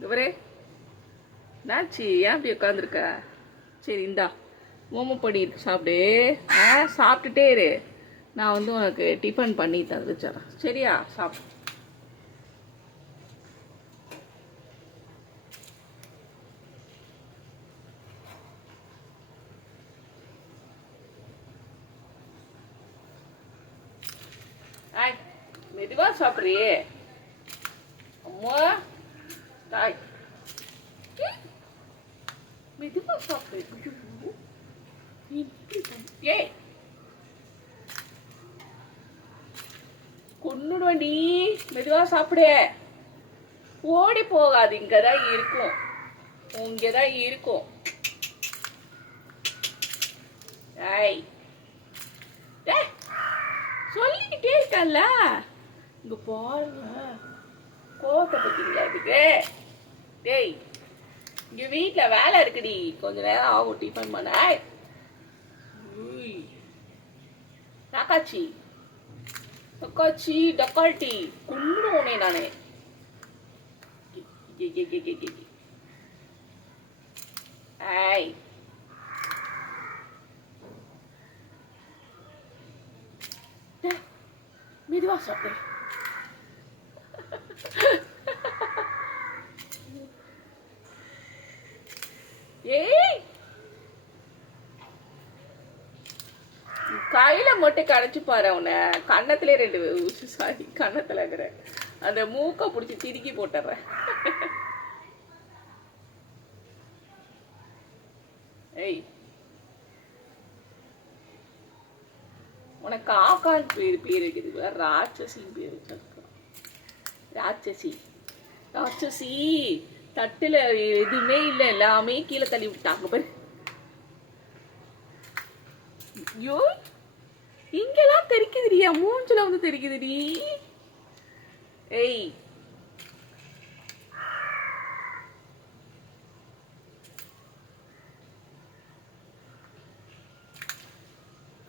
இவரே நாச்சி ஏன் அப்படி உட்காந்துருக்க சரி இந்தா மோமோ பொடி சாப்பிடு ஆ சாப்பிட்டுட்டே இரு நான் வந்து உனக்கு டிஃபன் பண்ணி தந்துச்சேன் சரியா சாப்பிடு ஆய் மெதுவாக சாப்பிட்றியே அம்மா தாய் மெதுவா சாப்பிடு ஐயோ. இப்படி பண்ண- கொன்னுடுவேன் நீ மெதுவா சாப்பிடு ஓடி போகாது இங்கதான் இருக்கும் இங்கதான் இருக்கும் ஏய் சொல்லிக்கிட்டே இருக்கல்ல இங்க பாருங்க கோவத்தை பத்தீங்களா இதுக்கு டேய் இங்க வீட்டுல வேலை இருக்குடி. கொஞ்ச நேரம் ஆகும் டிஃபன் பண்ண. உய். டக்காச்சி டக்கால்ட்டி. குண்டு உனே நானே. கி- ஏய். மெதுவா சாப்பிடு ஏய் கையில மட்டும் கடைச்சு பாரு அவனை. கன்னத்திலே ரெண்டு சாரி கன்னத்துல இருக்கிற. அந்த மூக்க பிடிச்சி திருக்கி போட்டுறேன் ஏய். உனக்கு ஆக்கான் பேர் பேர் இருக்குது ராட்சசின் பேர் ராட்சசி. ராட்சசி. தட்டுல எதுவுமே இல்லை. எல்லாமே கீழே தள்ளி விட்டாங்க பாரு. ஐயோ. இங்கெல்லாம் தெரிக்குதுடியா மூஞ்சில வந்து தெரிக்குதுடி. ஏய்.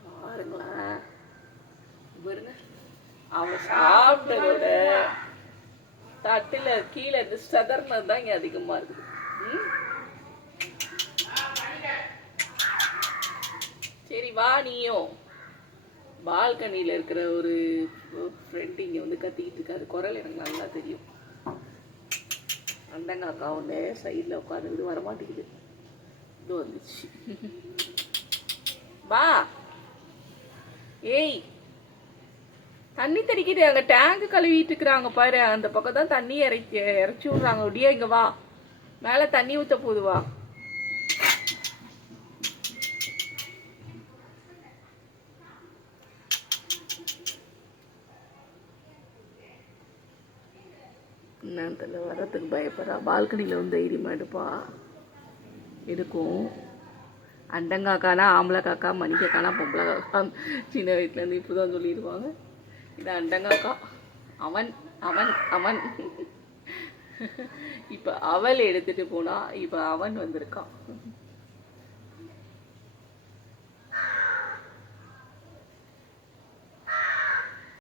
பாருங்களேன். பாருங்க அவங்க சாப்பிட்டதோட தட்டுல கீழே இருந்து சதர்னது தான் இங்க அதிகமா இருக்குது. சரி வா நீயும். பால்கனியில் இருக்கிற ஒரு ஃப்ரெண்ட் இங்கே வந்து கத்திக்கிட்டு இருக்காரு குரல் எனக்கு நல்லா தெரியும். அந்தங்க அக்கா ஒன்று சைடில் உட்காந்துக்கிட்டு வரமாட்டேங்குது. இது வந்துச்சு. வா. ஏய் தண்ணி தெறிக்கிட்டு அங்கே டேங்க் கழுவிட்டு இருக்கிறாங்க பாரு. அந்த பக்கம் தான் தண்ணி இறக்கி இறச்சி விட்றாங்க. அப்படியே இங்கே வா. மேலே தண்ணி ஊற்ற போகுது வா. என்னன்னு தெரியல வரத்துக்கு பயப்படுறா. பால்கனியில் வந்து தைரியமாக எடுப்பா. எடுக்கும். அண்டங்காக்கானா ஆம்பளை காக்கா மணிக்காக்கானா பொம்பளை காக்கா சின்ன வயசுலேருந்து இப்போ தான் சொல்லிடுவாங்க. இது அண்டங்காக்கா. அவன் அவன் அவன். இப்போ அவள் எடுத்துகிட்டு போனால் இப்போ அவன் வந்திருக்கான்.